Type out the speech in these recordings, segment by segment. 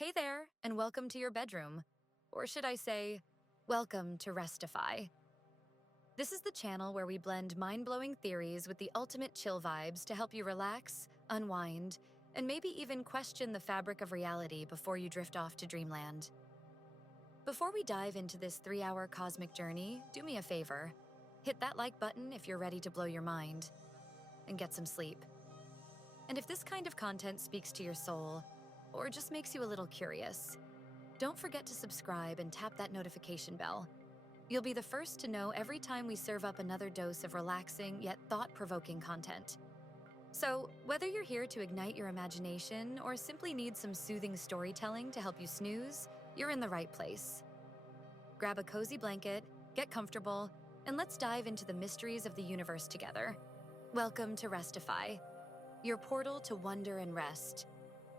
Hey there, and welcome to your bedroom. Or should I say, welcome to Restify. This is the channel where we blend mind-blowing theories with the ultimate chill vibes to help you relax, unwind, and maybe even question the fabric of reality before you drift off to dreamland. Before we dive into this 3-hour cosmic journey, do me a favor. Hit that like button if you're ready to blow your mind, and get some sleep. And if this kind of content speaks to your soul, or just makes you a little curious, don't forget to subscribe and tap that notification bell. You'll be the first to know every time we serve up another dose of relaxing yet thought-provoking content. So, whether you're here to ignite your imagination or simply need some soothing storytelling to help you snooze, you're in the right place. Grab a cozy blanket, get comfortable, and let's dive into the mysteries of the universe together. Welcome to Restify, your portal to wonder and rest.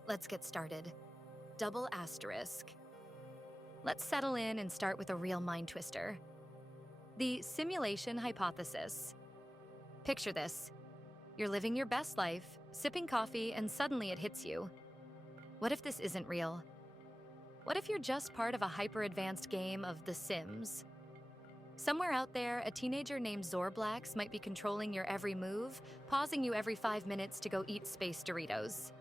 Let's get started. Double asterisk. Let's settle in and start with a real mind twister. The simulation hypothesis. Picture this. You're living your best life, sipping coffee, and suddenly it hits you. What if this isn't real? What if you're just part of a hyper-advanced game of The Sims? Somewhere out there, a teenager named Zorblax might be controlling your every move, pausing you every 5 minutes to go eat space Doritos.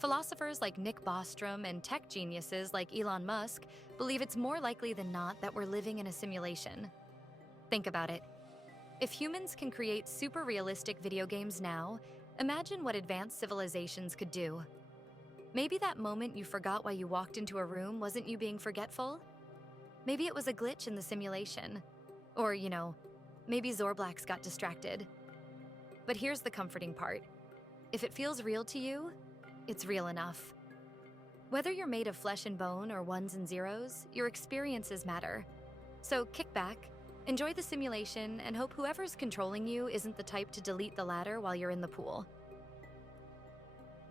Philosophers like Nick Bostrom and tech geniuses like Elon Musk believe it's more likely than not that we're living in a simulation. Think about it. If humans can create super realistic video games now, imagine what advanced civilizations could do. Maybe that moment you forgot why you walked into a room wasn't you being forgetful? Maybe it was a glitch in the simulation. Or, maybe Zorblax got distracted. But here's the comforting part. If it feels real to you, it's real enough. Whether you're made of flesh and bone or ones and zeros, your experiences matter. So kick back, enjoy the simulation, and hope whoever's controlling you isn't the type to delete the ladder while you're in the pool.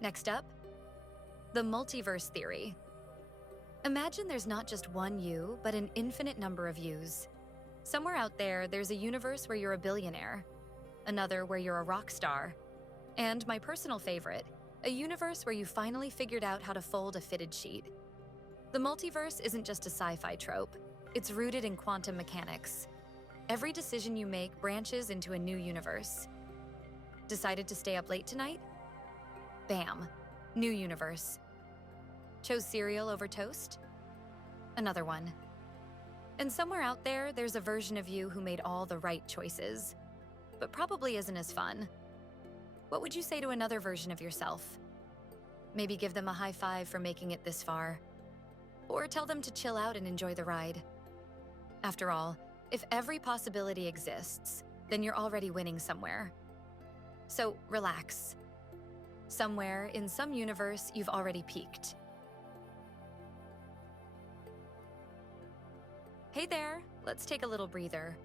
Next up, the multiverse theory. Imagine there's not just one you, but an infinite number of yous. Somewhere out there, there's a universe where you're a billionaire, another where you're a rock star, and my personal favorite, a universe where you finally figured out how to fold a fitted sheet. The multiverse isn't just a sci-fi trope. It's rooted in quantum mechanics. Every decision you make branches into a new universe. Decided to stay up late tonight? Bam, new universe. Chose cereal over toast? Another one. And somewhere out there, there's a version of you who made all the right choices, but probably isn't as fun. What would you say to another version of yourself? Maybe give them a high five for making it this far. Or tell them to chill out and enjoy the ride. After all, if every possibility exists, then you're already winning somewhere. So relax. Somewhere, in some universe, you've already peaked. Hey there, let's take a little breather.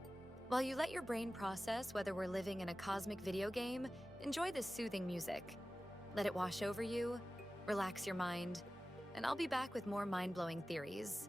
While you let your brain process whether we're living in a cosmic video game, enjoy this soothing music. Let it wash over you, relax your mind, and I'll be back with more mind-blowing theories.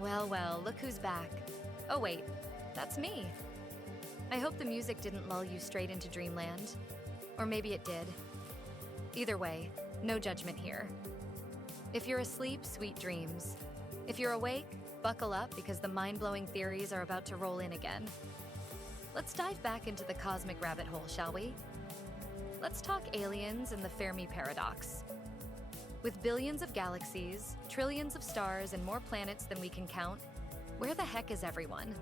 Well, well, look who's back. Oh wait, that's me. I hope the music didn't lull you straight into dreamland. Or maybe it did. Either way, no judgment here. If you're asleep, sweet dreams. If you're awake, buckle up because the mind-blowing theories are about to roll in again. Let's dive back into the cosmic rabbit hole, shall we? Let's talk aliens and the Fermi paradox. With billions of galaxies, trillions of stars, and more planets than we can count, where the heck is everyone?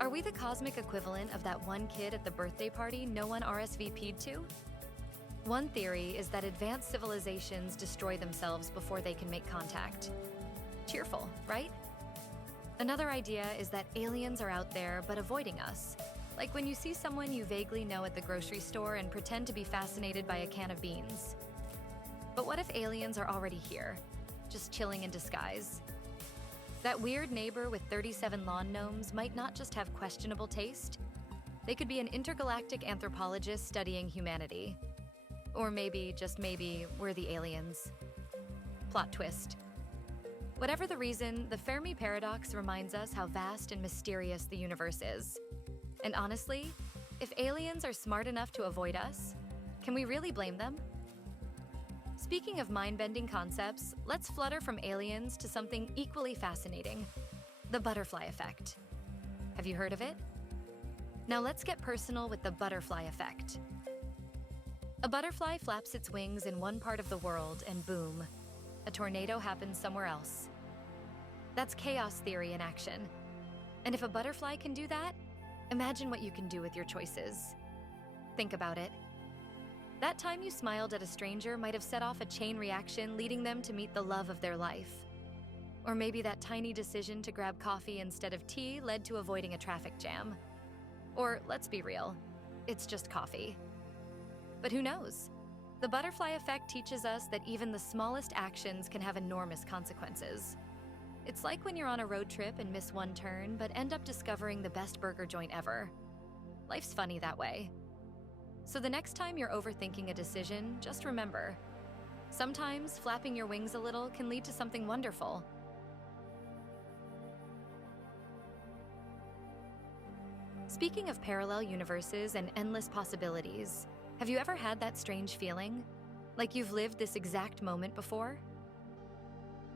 Are we the cosmic equivalent of that one kid at the birthday party no one RSVP'd to? One theory is that advanced civilizations destroy themselves before they can make contact. Cheerful, right? Another idea is that aliens are out there but avoiding us. Like when you see someone you vaguely know at the grocery store and pretend to be fascinated by a can of beans. But what if aliens are already here, just chilling in disguise? That weird neighbor with 37 lawn gnomes might not just have questionable taste. They could be an intergalactic anthropologist studying humanity. Or maybe, just maybe, we're the aliens. Plot twist. Whatever the reason, the Fermi paradox reminds us how vast and mysterious the universe is. And honestly, if aliens are smart enough to avoid us, can we really blame them? Speaking of mind-bending concepts, let's flutter from aliens to something equally fascinating: the butterfly effect. Have you heard of it? Now let's get personal with the butterfly effect. A butterfly flaps its wings in one part of the world and boom, a tornado happens somewhere else. That's chaos theory in action. And if a butterfly can do that, imagine what you can do with your choices. Think about it. That time you smiled at a stranger might have set off a chain reaction leading them to meet the love of their life. Or maybe that tiny decision to grab coffee instead of tea led to avoiding a traffic jam. Or, let's be real, it's just coffee. But who knows? The butterfly effect teaches us that even the smallest actions can have enormous consequences. It's like when you're on a road trip and miss one turn, but end up discovering the best burger joint ever. Life's funny that way. So the next time you're overthinking a decision, just remember, sometimes flapping your wings a little can lead to something wonderful. Speaking of parallel universes and endless possibilities, have you ever had that strange feeling? Like you've lived this exact moment before?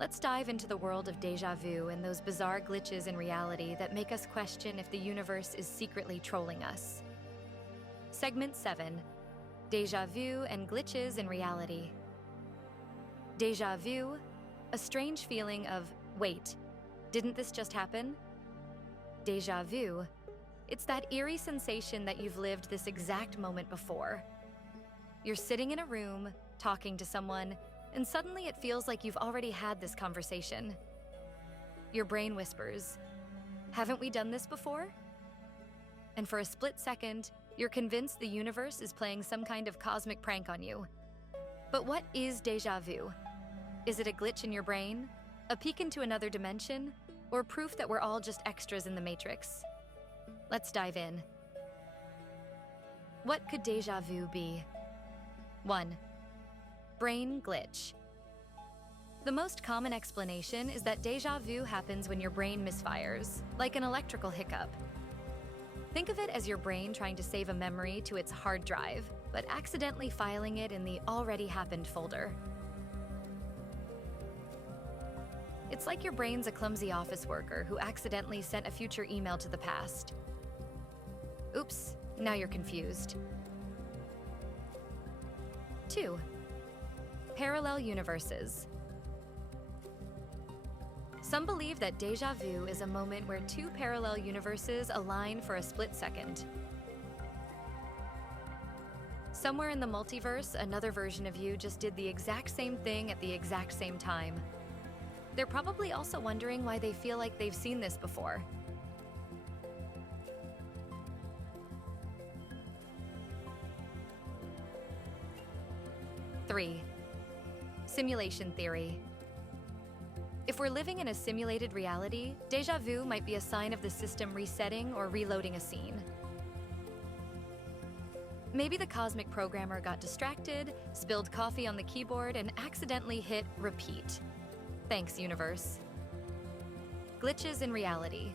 Let's dive into the world of déjà vu and those bizarre glitches in reality that make us question if the universe is secretly trolling us. Segment 7, Déjà vu and glitches in reality. Déjà vu, a strange feeling of, wait, didn't this just happen? Déjà vu, it's that eerie sensation that you've lived this exact moment before. You're sitting in a room, talking to someone, and suddenly it feels like you've already had this conversation. Your brain whispers, haven't we done this before? And for a split second, you're convinced the universe is playing some kind of cosmic prank on you. But what is déjà vu? Is it a glitch in your brain, a peek into another dimension, or proof that we're all just extras in the Matrix? Let's dive in. What could déjà vu be? 1. Brain glitch. The most common explanation is that déjà vu happens when your brain misfires, like an electrical hiccup. Think of it as your brain trying to save a memory to its hard drive, but accidentally filing it in the already happened folder. It's like your brain's a clumsy office worker who accidentally sent a future email to the past. Oops, now you're confused. 2. Parallel universes. Some believe that déjà vu is a moment where two parallel universes align for a split second. Somewhere in the multiverse, another version of you just did the exact same thing at the exact same time. They're probably also wondering why they feel like they've seen this before. 3. Simulation theory. If we're living in a simulated reality, déjà vu might be a sign of the system resetting or reloading a scene. Maybe the cosmic programmer got distracted, spilled coffee on the keyboard, and accidentally hit repeat. Thanks, universe. Glitches in reality.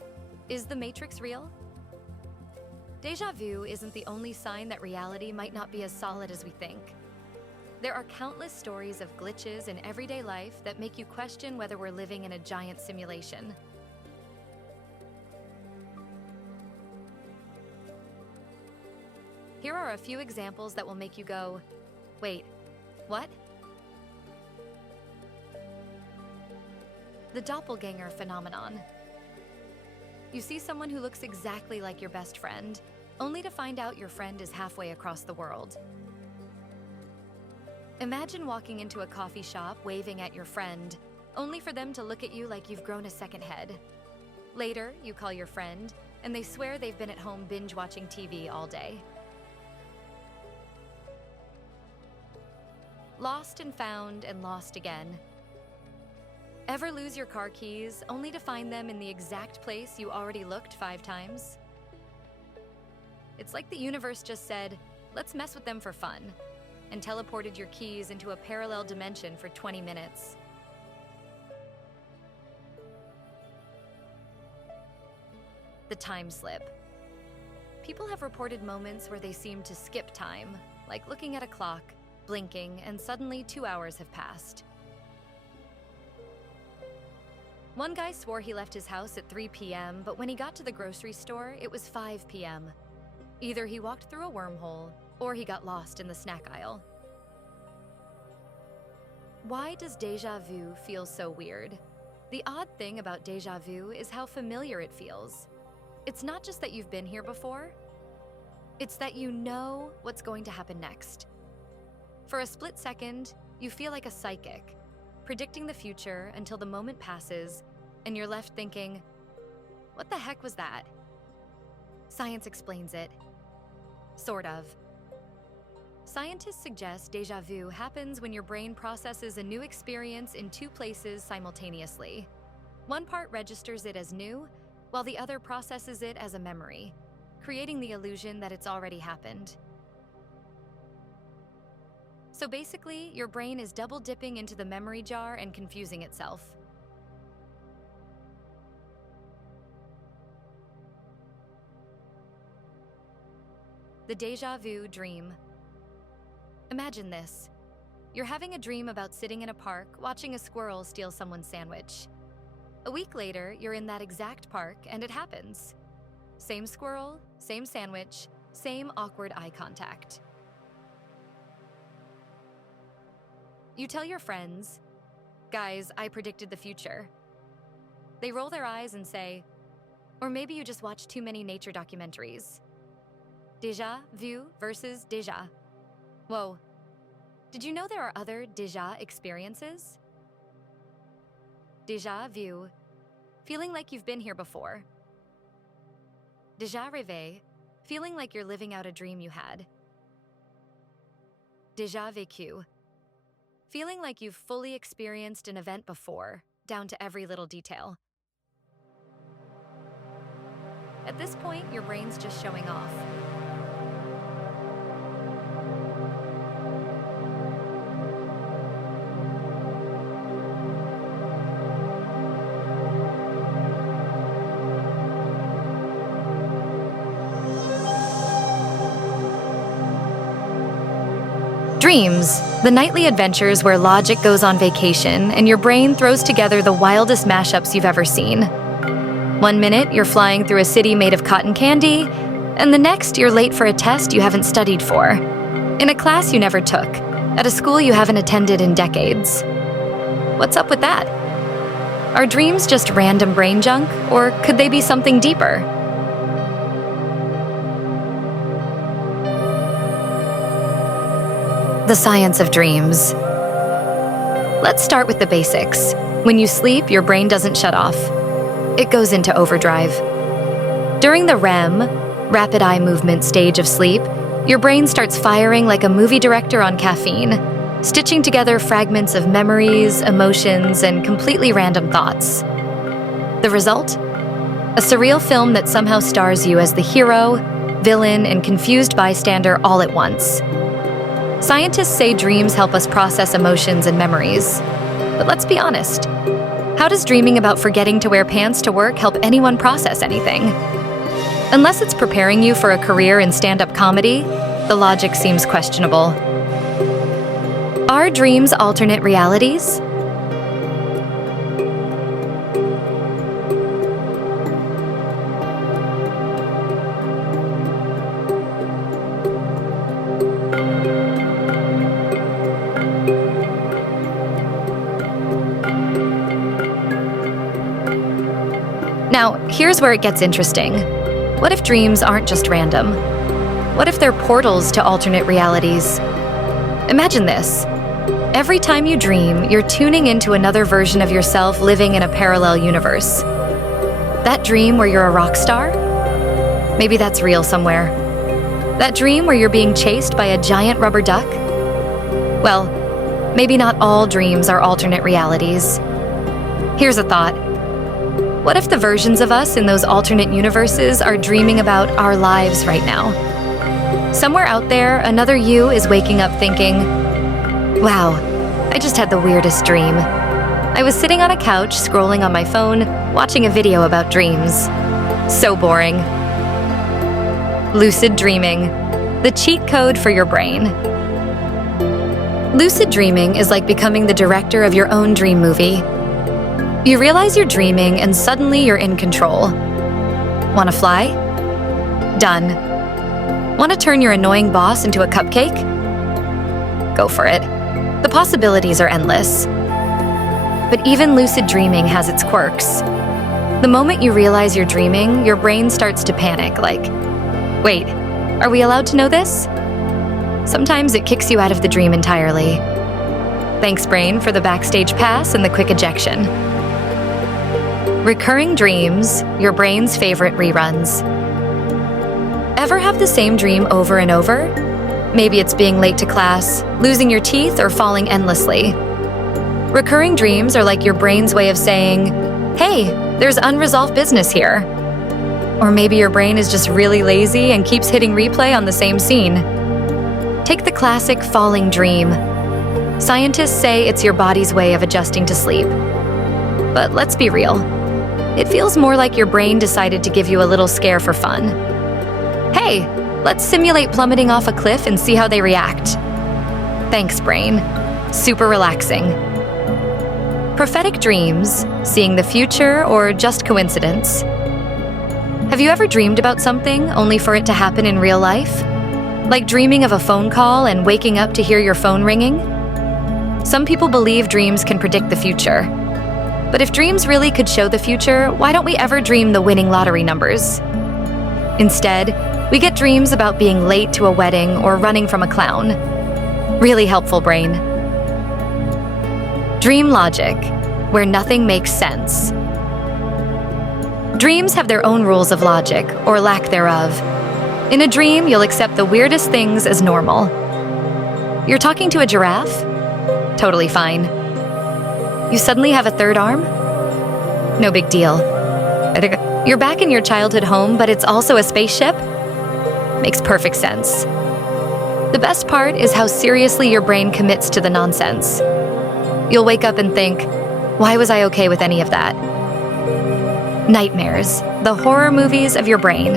Is the Matrix real? Déjà vu isn't the only sign that reality might not be as solid as we think. There are countless stories of glitches in everyday life that make you question whether we're living in a giant simulation. Here are a few examples that will make you go, wait, what? The doppelganger phenomenon. You see someone who looks exactly like your best friend, only to find out your friend is halfway across the world. Imagine walking into a coffee shop waving at your friend, only for them to look at you like you've grown a second head. Later, you call your friend, and they swear they've been at home binge-watching TV all day. Lost and found and lost again. Ever lose your car keys only to find them in the exact place you already looked 5 times? It's like the universe just said, let's mess with them for fun, and teleported your keys into a parallel dimension for 20 minutes. The time slip. People have reported moments where they seem to skip time, like looking at a clock, blinking, and suddenly 2 hours have passed. One guy swore he left his house at 3 p.m., but when he got to the grocery store, it was 5 p.m. Either he walked through a wormhole, or he got lost in the snack aisle. Why does déjà vu feel so weird? The odd thing about déjà vu is how familiar it feels. It's not just that you've been here before, it's that you know what's going to happen next. For a split second, you feel like a psychic, predicting the future until the moment passes and you're left thinking, what the heck was that? Science explains it. Sort of. Scientists suggest déjà vu happens when your brain processes a new experience in 2 places simultaneously. One part registers it as new, while the other processes it as a memory, creating the illusion that it's already happened. So basically, your brain is double dipping into the memory jar and confusing itself. The déjà vu dream. Imagine this. You're having a dream about sitting in a park, watching a squirrel steal someone's sandwich. A week later, you're in that exact park, and it happens. Same squirrel, same sandwich, same awkward eye contact. You tell your friends, guys, I predicted the future. They roll their eyes and say, or maybe you just watch too many nature documentaries. Déjà vu versus déjà. Whoa. Did you know there are other déjà experiences? Déjà vu, feeling like you've been here before. Déjà rêvé, feeling like you're living out a dream you had. Déjà vécu, feeling like you've fully experienced an event before, down to every little detail. At this point, your brain's just showing off. Dreams, the nightly adventures where logic goes on vacation and your brain throws together the wildest mashups you've ever seen. One minute, you're flying through a city made of cotton candy, and the next, you're late for a test you haven't studied for, in a class you never took, at a school you haven't attended in decades. What's up with that? Are dreams just random brain junk, or could they be something deeper? The science of dreams. Let's start with the basics. When you sleep, your brain doesn't shut off. It goes into overdrive. During the REM, rapid eye movement stage of sleep, your brain starts firing like a movie director on caffeine, stitching together fragments of memories, emotions, and completely random thoughts. The result? A surreal film that somehow stars you as the hero, villain, and confused bystander all at once. Scientists say dreams help us process emotions and memories. But let's be honest. How does dreaming about forgetting to wear pants to work help anyone process anything? Unless it's preparing you for a career in stand-up comedy, the logic seems questionable. Are dreams alternate realities? Now, here's where it gets interesting. What if dreams aren't just random? What if they're portals to alternate realities? Imagine this. Every time you dream, you're tuning into another version of yourself living in a parallel universe. That dream where you're a rock star? Maybe that's real somewhere. That dream where you're being chased by a giant rubber duck? Well, maybe not all dreams are alternate realities. Here's a thought. What if the versions of us in those alternate universes are dreaming about our lives right now? Somewhere out there, another you is waking up thinking, wow, I just had the weirdest dream. I was sitting on a couch, scrolling on my phone, watching a video about dreams. So boring. Lucid dreaming, the cheat code for your brain. Lucid dreaming is like becoming the director of your own dream movie. You realize you're dreaming and suddenly you're in control. Want to fly? Done. Want to turn your annoying boss into a cupcake? Go for it. The possibilities are endless. But even lucid dreaming has its quirks. The moment you realize you're dreaming, your brain starts to panic, like, wait, are we allowed to know this? Sometimes it kicks you out of the dream entirely. Thanks, brain, for the backstage pass and the quick ejection. Recurring dreams, your brain's favorite reruns. Ever have the same dream over and over? Maybe it's being late to class, losing your teeth, or falling endlessly. Recurring dreams are like your brain's way of saying, hey, there's unresolved business here. Or maybe your brain is just really lazy and keeps hitting replay on the same scene. Take the classic falling dream. Scientists say it's your body's way of adjusting to sleep. But let's be real. It feels more like your brain decided to give you a little scare for fun. Hey, let's simulate plummeting off a cliff and see how they react. Thanks, brain. Super relaxing. Prophetic dreams, seeing the future, or just coincidence? Have you ever dreamed about something only for it to happen in real life? Like dreaming of a phone call and waking up to hear your phone ringing? Some people believe dreams can predict the future. But if dreams really could show the future, why don't we ever dream the winning lottery numbers? Instead, we get dreams about being late to a wedding or running from a clown. Really helpful, brain. Dream logic, where nothing makes sense. Dreams have their own rules of logic, or lack thereof. In a dream, you'll accept the weirdest things as normal. You're talking to a giraffe? Totally fine. You suddenly have a third arm? No big deal. You're back in your childhood home, but it's also a spaceship? Makes perfect sense. The best part is how seriously your brain commits to the nonsense. You'll wake up and think, why was I okay with any of that? Nightmares, the horror movies of your brain.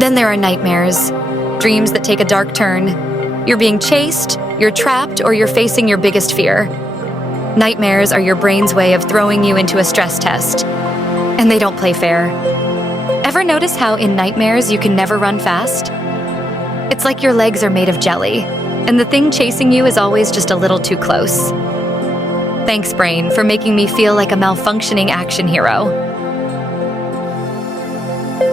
Then there are nightmares, dreams that take a dark turn. You're being chased, you're trapped, or you're facing your biggest fear. Nightmares are your brain's way of throwing you into a stress test. And they don't play fair. Ever notice how in nightmares you can never run fast? It's like your legs are made of jelly, and the thing chasing you is always just a little too close. Thanks, brain, for making me feel like a malfunctioning action hero.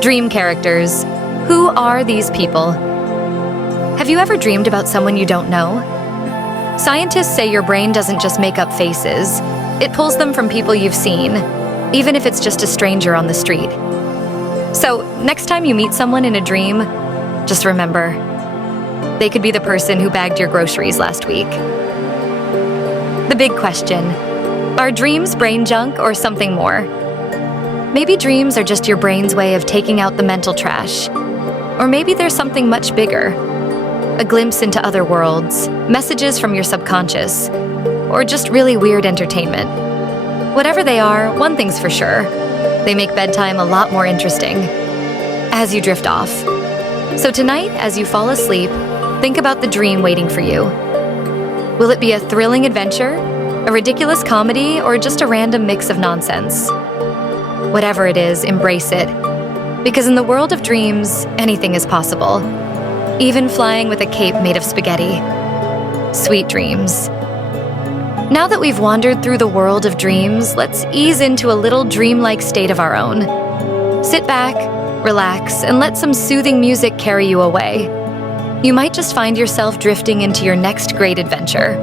Dream characters. Who are these people? Have you ever dreamed about someone you don't know? Scientists say your brain doesn't just make up faces. It pulls them from people you've seen, even if it's just a stranger on the street. So, next time you meet someone in a dream, just remember, they could be the person who bagged your groceries last week. The big question, are dreams brain junk or something more? Maybe dreams are just your brain's way of taking out the mental trash. Or maybe there's something much bigger. A glimpse into other worlds, messages from your subconscious. or just really weird entertainment. Whatever they are, one thing's for sure: they make bedtime a lot more interesting as you drift off. So tonight, as you fall asleep, think about the dream waiting for you. Will it be a thrilling adventure, a ridiculous comedy, or just a random mix of nonsense? Whatever it is, embrace it. Because in the world of dreams, anything is possible. Even flying with a cape made of spaghetti. Sweet dreams. Now that we've wandered through the world of dreams, let's ease into a little dreamlike state of our own. Sit back, relax, and let some soothing music carry you away. You might just find yourself drifting into your next great adventure.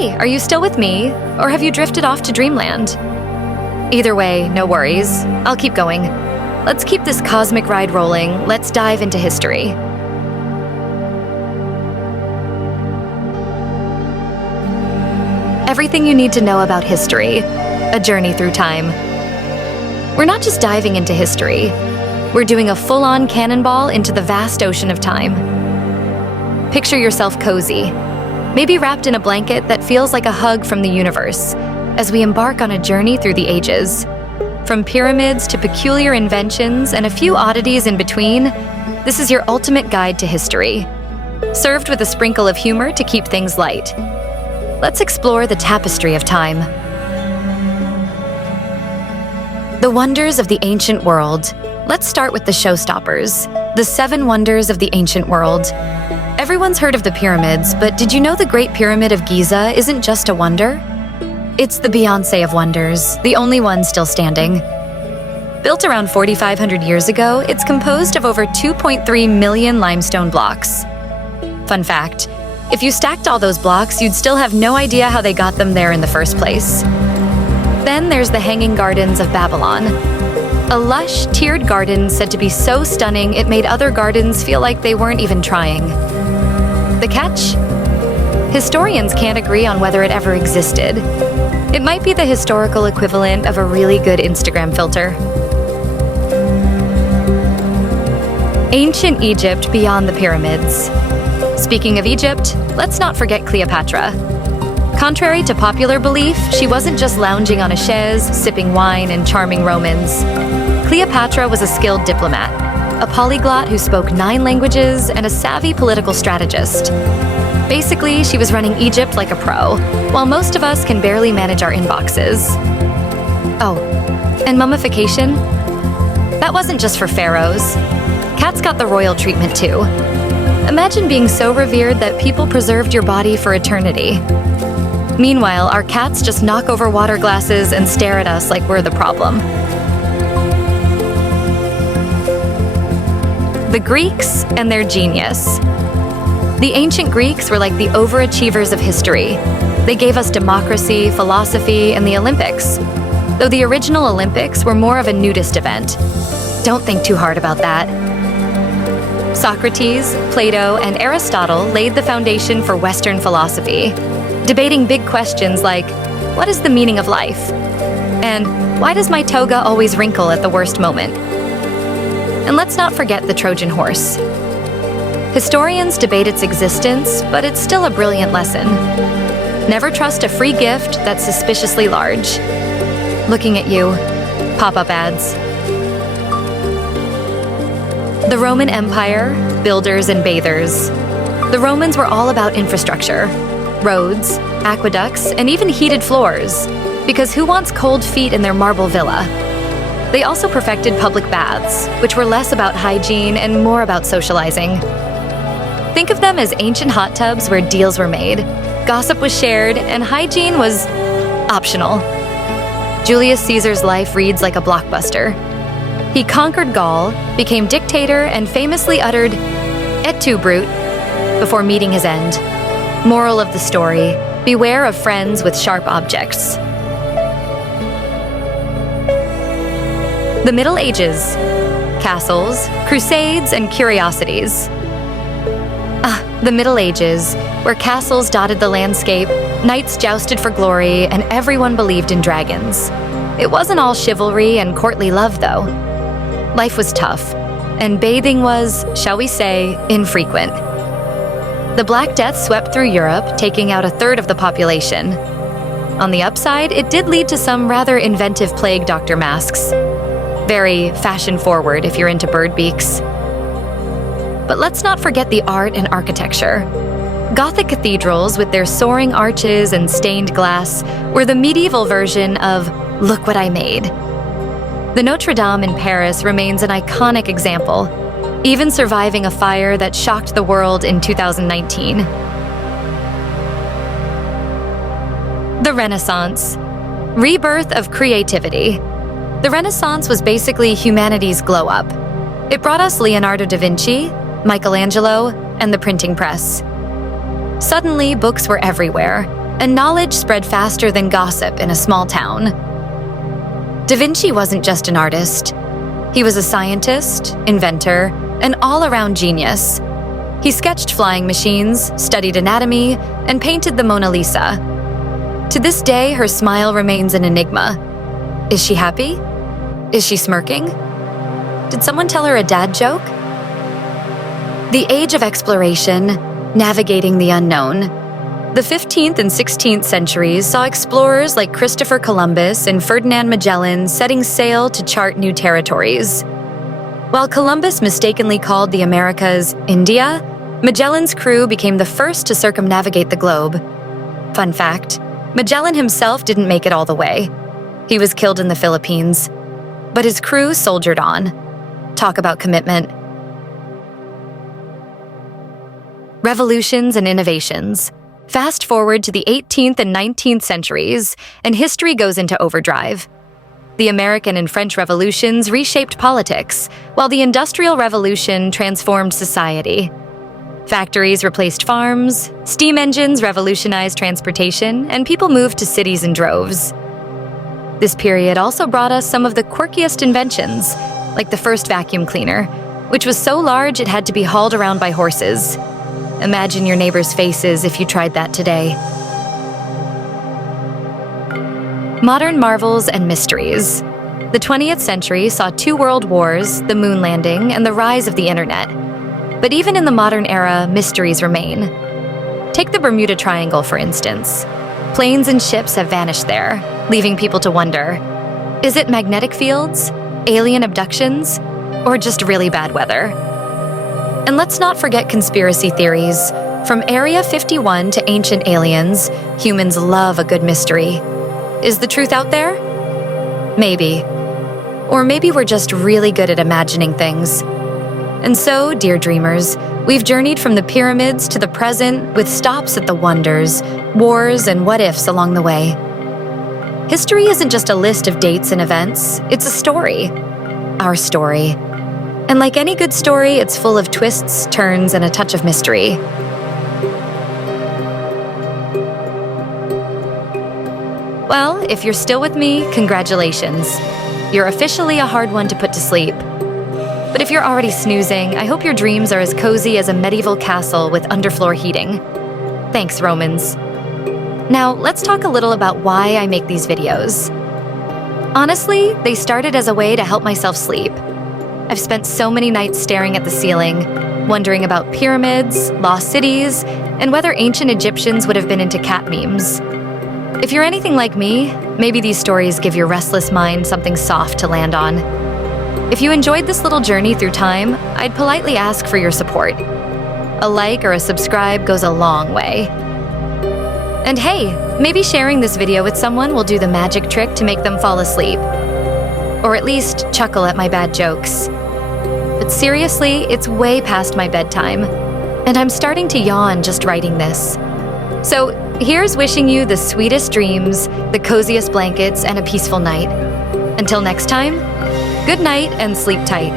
Hey, are you still with me? Or have you drifted off to dreamland? Either way, no worries. I'll keep going. Let's keep this cosmic ride rolling. Let's dive into history. Everything you need to know about history. A journey through time. We're not just diving into history. We're doing a full-on cannonball into the vast ocean of time. Picture yourself cozy, maybe wrapped in a blanket that feels like a hug from the universe, as we embark on a journey through the ages. From pyramids to peculiar inventions and a few oddities in between, this is your ultimate guide to history, served with a sprinkle of humor to keep things light. Let's explore the tapestry of time. The wonders of the ancient world. Let's start with the showstoppers, the 7 wonders of the ancient world. Everyone's heard of the pyramids, but did you know the Great Pyramid of Giza isn't just a wonder? It's the Beyoncé of wonders, the only one still standing. Built around 4,500 years ago, it's composed of over 2.3 million limestone blocks. Fun fact, if you stacked all those blocks, you'd still have no idea how they got them there in the first place. Then there's the Hanging Gardens of Babylon. A lush, tiered garden said to be so stunning it made other gardens feel like they weren't even trying. The catch? Historians can't agree on whether it ever existed. It might be the historical equivalent of a really good Instagram filter. Ancient Egypt beyond the pyramids. Speaking of Egypt, let's not forget Cleopatra. Contrary to popular belief, she wasn't just lounging on a chaise, sipping wine, and charming Romans. Cleopatra was a skilled diplomat, a polyglot who spoke 9 languages, and a savvy political strategist. Basically, she was running Egypt like a pro, while most of us can barely manage our inboxes. Oh, and mummification? That wasn't just for pharaohs. Cats got the royal treatment too. Imagine being so revered that people preserved your body for eternity. Meanwhile, our cats just knock over water glasses and stare at us like we're the problem. The Greeks and their genius. The ancient Greeks were like the overachievers of history. They gave us democracy, philosophy, and the Olympics. Though the original Olympics were more of a nudist event. Don't think too hard about that. Socrates, Plato, and Aristotle laid the foundation for Western philosophy, debating big questions like, what is the meaning of life? And why does my toga always wrinkle at the worst moment? And let's not forget the Trojan horse. Historians debate its existence, but it's still a brilliant lesson. Never trust a free gift that's suspiciously large. Looking at you. Pop-up ads. The Roman Empire, builders and bathers. The Romans were all about infrastructure. Roads, aqueducts, and even heated floors. Because who wants cold feet in their marble villa? They also perfected public baths, which were less about hygiene and more about socializing. Think of them as ancient hot tubs where deals were made, gossip was shared, and hygiene was optional. Julius Caesar's life reads like a blockbuster. He conquered Gaul, became dictator, and famously uttered, "Et tu, Brute," before meeting his end. Moral of the story, beware of friends with sharp objects. The Middle Ages. Castles, crusades, and curiosities. The Middle Ages, where castles dotted the landscape, knights jousted for glory, and everyone believed in dragons. It wasn't all chivalry and courtly love, though. Life was tough, and bathing was, shall we say, infrequent. The Black Death swept through Europe, taking out 1/3 of the population. On the upside, it did lead to some rather inventive plague doctor masks. Very fashion-forward if you're into bird beaks. But let's not forget the art and architecture. Gothic cathedrals, with their soaring arches and stained glass, were the medieval version of "look what I made." The Notre Dame in Paris remains an iconic example, even surviving a fire that shocked the world in 2019. The Renaissance. Rebirth of creativity. The Renaissance was basically humanity's glow-up. It brought us Leonardo da Vinci, Michelangelo, and the printing press. Suddenly, books were everywhere. and knowledge spread faster than gossip in a small town. Da Vinci wasn't just an artist. He was a scientist, inventor, and all-around genius. He sketched flying machines, studied anatomy, and painted the Mona Lisa. To this day, her smile remains an enigma. Is she happy? Is she smirking? Did someone tell her a dad joke? The age of exploration, navigating the unknown. The 15th and 16th centuries saw explorers like Christopher Columbus and Ferdinand Magellan setting sail to chart new territories. While Columbus mistakenly called the Americas India, Magellan's crew became the first to circumnavigate the globe. Fun fact, Magellan himself didn't make it all the way. He was killed in the Philippines, but his crew soldiered on. Talk about commitment. Revolutions and innovations. Fast forward to the 18th and 19th centuries, and history goes into overdrive. The American and French revolutions reshaped politics, while the Industrial Revolution transformed society. Factories replaced farms, steam engines revolutionized transportation, and people moved to cities in droves. This period also brought us some of the quirkiest inventions, like the first vacuum cleaner, which was so large it had to be hauled around by horses. Imagine your neighbors' faces if you tried that today. Modern marvels and mysteries. The 20th century saw 2 world wars, the moon landing, and the rise of the internet. But even in the modern era, mysteries remain. Take the Bermuda Triangle, for instance. Planes and ships have vanished there, leaving people to wonder, is it magnetic fields, alien abductions, or just really bad weather? And let's not forget conspiracy theories. From Area 51 to ancient aliens, humans love a good mystery. Is the truth out there? Maybe. Or maybe we're just really good at imagining things. And so, dear dreamers, we've journeyed from the pyramids to the present with stops at the wonders, wars, and what-ifs along the way. History isn't just a list of dates and events, it's a story. Our story. And like any good story, it's full of twists, turns, and a touch of mystery. Well, if you're still with me, congratulations. You're officially a hard one to put to sleep. But if you're already snoozing, I hope your dreams are as cozy as a medieval castle with underfloor heating. Thanks, Romans. Now, let's talk a little about why I make these videos. Honestly, they started as a way to help myself sleep. I've spent so many nights staring at the ceiling, wondering about pyramids, lost cities, and whether ancient Egyptians would have been into cat memes. If you're anything like me, maybe these stories give your restless mind something soft to land on. If you enjoyed this little journey through time, I'd politely ask for your support. A like or a subscribe goes a long way. And hey, maybe sharing this video with someone will do the magic trick to make them fall asleep. Or at least chuckle at my bad jokes. But seriously, it's way past my bedtime, and I'm starting to yawn just writing this. So here's wishing you the sweetest dreams, the coziest blankets, and a peaceful night. Until next time, good night and sleep tight.